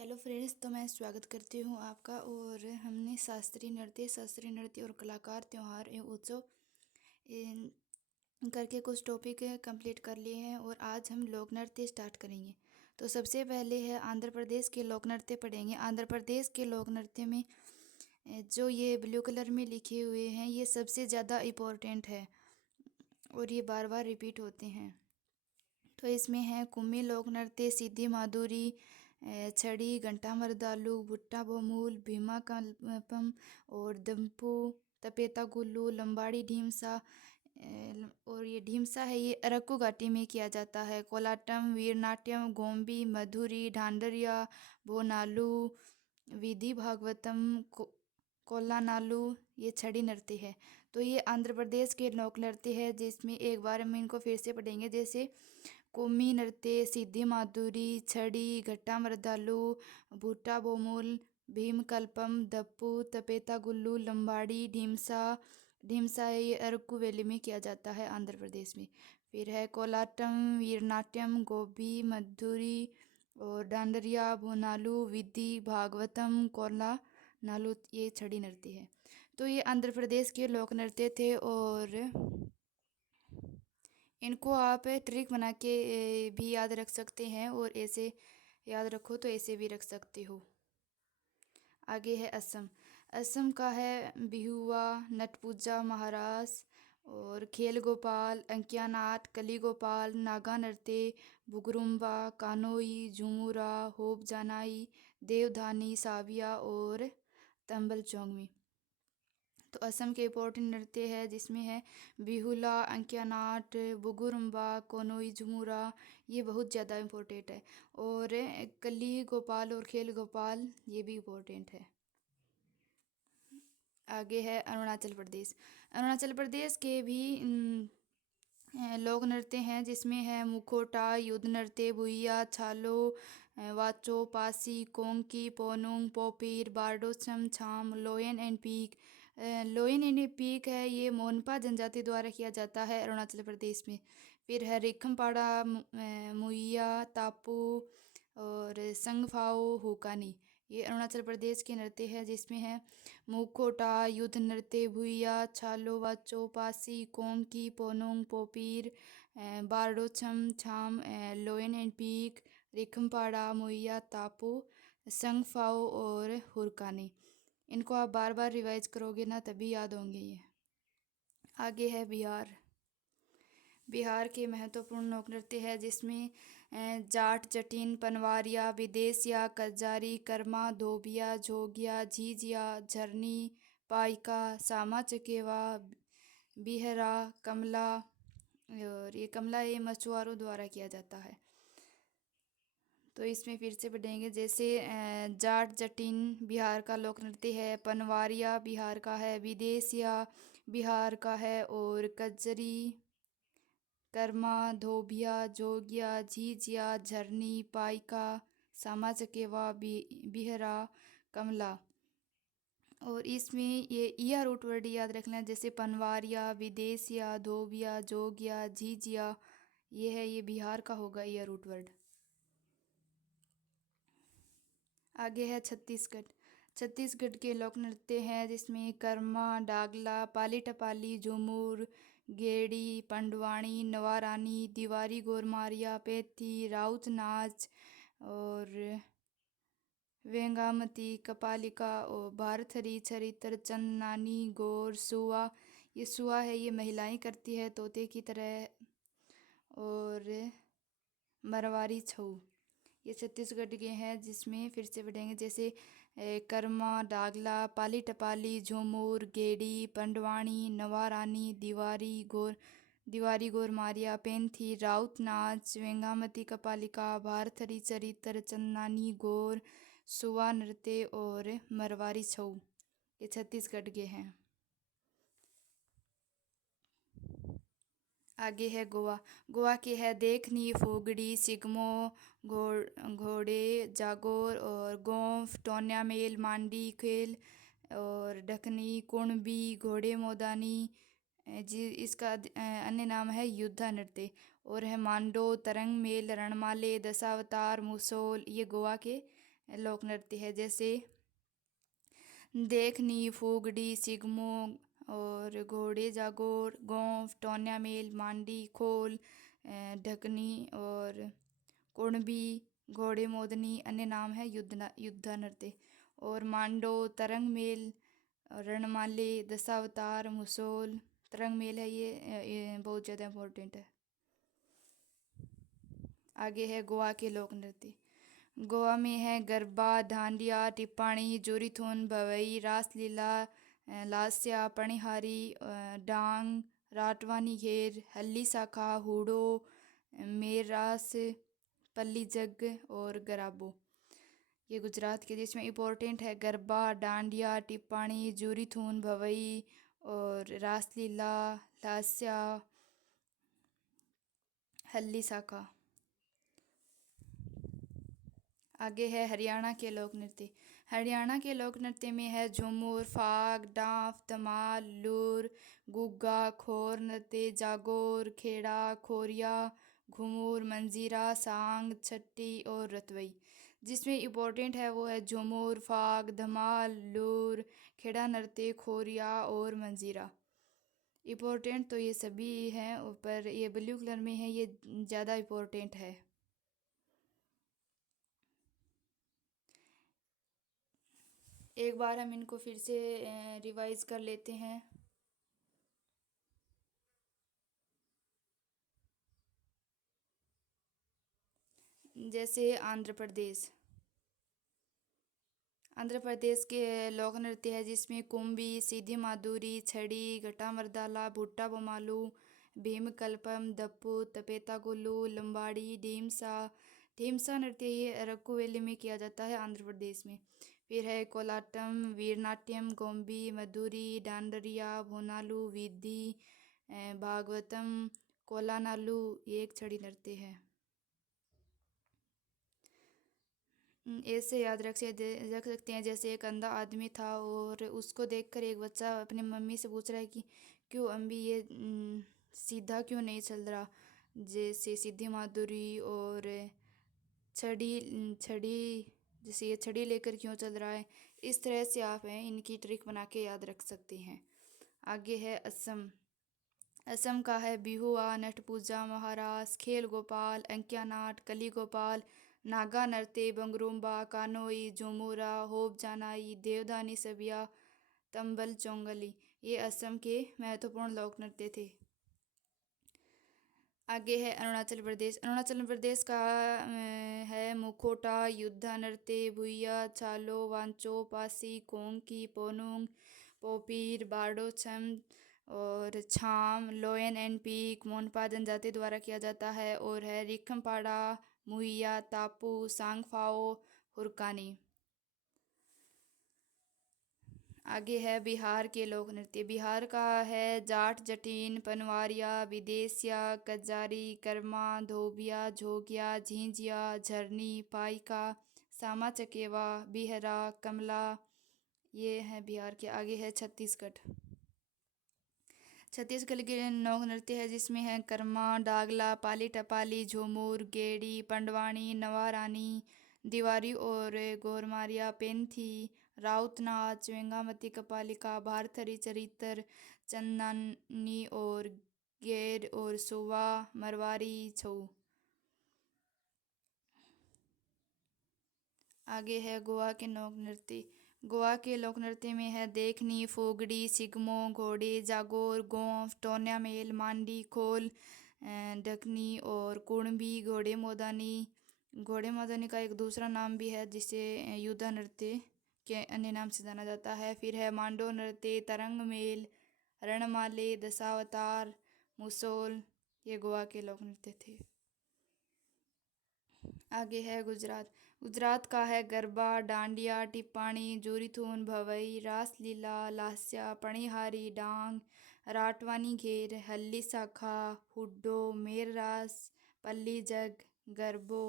Hello friends, तो मैं स्वागत करती हूँ आपका। और हमने शास्त्रीय नृत्य और कलाकार त्यौहार एवं उत्सव करके कुछ टॉपिक कंप्लीट कर लिए हैं और आज हम लोक नृत्य स्टार्ट करेंगे। तो सबसे पहले है आंध्र प्रदेश के लोक नृत्य पढ़ेंगे। आंध्र प्रदेश के लोक नृत्य में जो ये ब्लू कलर में लिखे हुए हैं ये सबसे ज़्यादा इम्पोर्टेंट है और ये बार बार रिपीट होते हैं। तो इसमें है कुम्मी लोक नृत्य, सिद्धि माधुरी, छड़ी, घंटा मर्दालू, भुट्टा बोमूल, भीमा कल्पम और दम्पू, तपेता गुल्लू, लंबाड़ी ढीमसा। और ये ढीमसा है ये अरक्कू घाटी में किया जाता है। कोलाटम, वीरनाट्यम, गोम्बी, मधुरी, ढांडरिया, बोनालू, विधि भागवतम, कोलानालू, ये छड़ी नृत्य है। तो ये आंध्र प्रदेश के लोक नृत्य है जिसमें एक बार हम इनको फिर से पढ़ेंगे। जैसे कुम्मी नृत्य, सिद्धि माधुरी, छड़ी, घट्टा मर्दालू, भुट्टा बोमुल, भीमकल्पम, दप्पू, तपेता गुल्लू, लंबाड़ी, ढीमसा। ढीमसा ये अरक्कू वैली में किया जाता है आंध्र प्रदेश में। फिर है कोलाटम, वीरनाट्यम, गोबी, मधुरी और डांडरिया, भोनालू, विधि भागवतम, कोला नालू, ये छड़ी नृत्य है। तो ये आंध्र प्रदेश के लोक नृत्य थे और इनको आप ट्रिक बना के भी याद रख सकते हैं और ऐसे याद रखो तो ऐसे भी रख सकते हो। आगे है असम। असम का है बिहुआ, नटपूजा, महारास और खेल गोपाल, अंकियानाट, कली गोपाल, नागा नृत्य, बुगरुम्बा, कानोई, झुमुरा, होप जानाई, देवधानी, साविया और तंबल चौंगमी। तो असम के इम्पोर्टेंट नृत्य है जिसमें है बिहुला, अंकियानाट, बुगुरुम्बा, कोनोई, झुमुरा, ये बहुत ज़्यादा इम्पोर्टेंट है। और कली गोपाल और खेल गोपाल ये भी इम्पोर्टेंट है। आगे है अरुणाचल प्रदेश। अरुणाचल प्रदेश के भी लोक नृत्य हैं जिसमें है मुखोटा, युद्ध नृत्य, Buiya, Chalo, Wancho, Pasi, Kongki, Ponung, Popir, Bardo Chham, Chham, lion and peacock. Lion and peacock है ये मोनपा जनजाति द्वारा किया जाता है अरुणाचल प्रदेश में। फिर है रिखमपाड़ा, मुइया, तापू और संगफाओ, हुकानी, ये अरुणाचल प्रदेश के नृत्य है जिसमें है मुखोटा, युद्ध नृत्य, भुइया, छालो, वाचो, पासी, कोंकी, पोनुंग, पोपीर, बारडोछम, छाम, लोयन एंड पीक, रिखमपाड़ा, मुइया, तापू, संगफाओ और हुरकानी। इनको आप बार बार रिवाइज करोगे ना तभी याद होंगे ये। आगे है बिहार। बिहार के महत्वपूर्ण लोक नृत्य है जिसमें जाट, जटिन, पनवारिया, विदेशिया, कजारी, कर्मा, धोबिया, जोगिया, झीझिया, झरनी, पाइका, सामा चकेवा, बिहरा, कमला। और ये कमला ये मछुआरों द्वारा किया जाता है। तो इसमें फिर से पढ़ेंगे। जैसे जाट जटिन बिहार का लोक नृत्य है, पनवारिया बिहार का है, विदेशिया बिहार का है और कजरी, कर्मा, धोबिया, जोगिया, झीझिया, झरनी, पाइका, सामा चकेवा, बिहरा, कमला। और इसमें ये ईया रूट वर्ड याद रखना, जैसे पनवारिया, विदेशिया, धोबिया, जोगिया, झीझिया, ये है ये बिहार का होगा ईया रूट वर्ड। आगे है छत्तीसगढ़। छत्तीसगढ़ के लोक नृत्य हैं जिसमें कर्मा, डागला, पाली टपाली, झूमूर, गेड़ी, पंडवाणी, नवारानी, दिवारी, गोरमारिया, पैथी, राउत नाच और वेंगामती, कपालिका और भारथरी, चरित्र, चंदनानी, गौर, सुआ। ये सुआ है ये महिलाएं करती है तोते की तरह। और मरवारी छऊ, ये छत्तीसगढ़ के हैं जिसमें फिर से पढ़ेंगे। जैसे कर्मा, डागला, पाली टपाली, झूमूर, गेड़ी, पंडवाणी, नवारानी, दिवारी गोरमारिया, पेंथी, राउत नाच, वेंगामती, कपालिका, भारथरी, चरित्र, चंदनानी, गौर, सुवा नृत्य और मरवारी छऊ, ये छत्तीसगढ़ के हैं। आगे है गोवा। गोवा के है देखनी, फोगड़ी, सिगमो, घोड़े, जागोर और गोंफ, टोन्या मेल, मांडी खेल और ढकनी, कुणबी, घोड़े मोदानी। जी इसका अन्य नाम है युद्धा नृत्य। और है मांडो, तरंग मेल, रणमाले, दशावतार, मुसोल, ये गोवा के लोक नृत्य है, जैसे देखनी, फुगड़ी, सिगमो और घोड़े जागोर, गोंफ, टोन्या मेल, मांडी, खोल, ढकनी और कुणबी, घोड़े मोदनी। अन्य नाम है युद्धा नृत्य। और मांडो, तरंग मेल, रणमाले, दशावतार, मुसोल। तरंग मेल है ये बहुत ज़्यादा इम्पोर्टेंट है। आगे है गोवा के लोक नृत्य। गोवा में है गरबा, डांडिया, टिप्पाणी, जोरीथुन, भवई, रासलीला, लास्या, पणिहारी, डांग, राटवानी घेर, हल्ली साखा, हुडो, मेरास, पल्ली जग और गराबो। ये गुजरात के, जिसमें इम्पोर्टेंट है गरबा, डांडिया, टिप्पाणी, जोरीथुन, भवई और रासलीला, लास्या, हल्ली साखा। आगे है हरियाणा के लोक नृत्य। हरियाणा के लोक नृत्य में है झूमर, फाग, डांफ, धमाल, लूर, गुग्गा, खोर नृत्य, जागोर, खेड़ा, खोरिया, घुमूर, मंजीरा, सांग, छट्टी और रतवई। जिसमें इम्पोर्टेंट है वो है झूमर, फाग, धमाल, लूर, खेड़ा नृत्य, खोरिया और मंजीरा। इम्पोर्टेंट तो ये सभी हैं, पर ये ब्लू कलर में है, ये ज़्यादा इम्पोर्टेंट है। एक बार हम इनको फिर से रिवाइज कर लेते हैं। जैसे आंध्र प्रदेश के लोक नृत्य है, जिसमें कुंभी, सीधी माधुरी, छड़ी, घटा मर्दाला, भुट्टा बोमालू, भीमकल्पम, दप्पू, तपेता गुल्लू, लंबाड़ी, ढीमसा नृत्य ये अरक्कू वैली में किया जाता है, आंध्र प्रदेश में। फिर है कोलाटम, वीरनाट्यम, गोम्बी, मधुरी, डांडरिया, भोनालू, विधि, भागवतम, कोलानालू, ये एक छड़ी नृत्य है। ऐसे याद रख सकते हैं, जैसे एक अंधा आदमी था और उसको देखकर एक बच्चा अपनी मम्मी से पूछ रहा है कि क्यों अम्मी ये सीधा क्यों नहीं चल रहा। जैसे सीधी माधुरी और छड़ी छड़ी जैसे ये छड़ी लेकर क्यों चल रहा है। इस तरह से आप हैं इनकी ट्रिक बना के याद रख सकते हैं। आगे है असम। असम का है बिहुआ, नट पूजा, महारास, खेल गोपाल, अंकिया नाट, कली गोपाल, नागा नृत्य, बंगरुम्बा, कानोई, झुमुरा, होप जानाई, देवदानी सबिया, तंबल चोंगली। ये असम के महत्वपूर्ण लोक नृत्य थे। आगे है अरुणाचल प्रदेश। अरुणाचल प्रदेश का है मुखोटा, युद्धा नृत्य, भुइया, छालो, वांचो, पासी, कोंकी, पोनुंग, पोपीर, बारडो छम और छाम, लोयन एंड पीक, मोनपा जनजाति द्वारा किया जाता है। और है रिखमपाड़ा, मुहिया, तापू, सांगफाओ, हुरकानी। आगे है बिहार के लोक नृत्य। बिहार का है जाट, जटीन, पनवारिया, विदेशिया, कजारी, कर्मा, धोबिया, झोगिया, झींझिया, झरनी, पाइका, सामा चकेवा, बिहरा, कमला। ये है बिहार के। आगे है छत्तीसगढ़। छत्तीसगढ़ के लोक नृत्य है, जिसमें है कर्मा, डागला, पाली टपाली, झूमुर, गेड़ी, पंडवानी, नवारानी, दिवारी और गोरमारिया, पेंथी, राउत नाच, वेंगामती, कपालिका, भारथरी, चरित्र, चंदनी और गेर और सुवा, मरवारी, छऊ। आगे है गोवा के लोक नृत्य। गोवा के लोक नृत्य में है देखनी, फुगड़ी, सिगमो, घोड़े जागोर, गोंफ, टोन्या मेल, मांडी, खोल, ढकनी और कुणबी, घोड़े मोदानी का एक दूसरा नाम भी है, जिसे युद्धा नृत्य के अन्य नाम से जाना जाता है। फिर है मांडो नृत्य, तरंग मेल, रणमाले, दशावतार, मुसोल। ये गोवा के लोक नृत्य थे। आगे है गुजरात। गुजरात का है गरबा, डांडिया, टिप्पाणी, जोरीथून, भवई, रासलीला, लास्या, पणिहारी, डांग, राटवानी घेर, हल्ली साखा, हुड्डो, मेर रास, पल्ली जग, गरबो।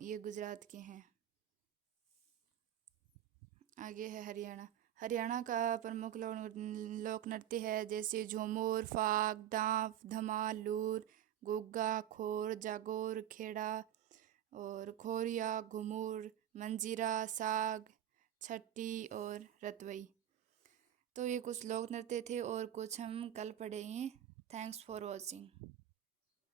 ये गुजरात के हैं। आगे है हरियाणा। हरियाणा का प्रमुख लोक नृत्य है, जैसे झूमर, फाग, डांफ, धमाल, लूर, गुग्गा, खोर, जागोर, खेड़ा और खोरिया, घुमुर, मंजीरा, साग, छट्टी और रतवई। तो ये कुछ लोक नृत्य थे और कुछ हम कल पढ़ेंगे। Thanks for watching.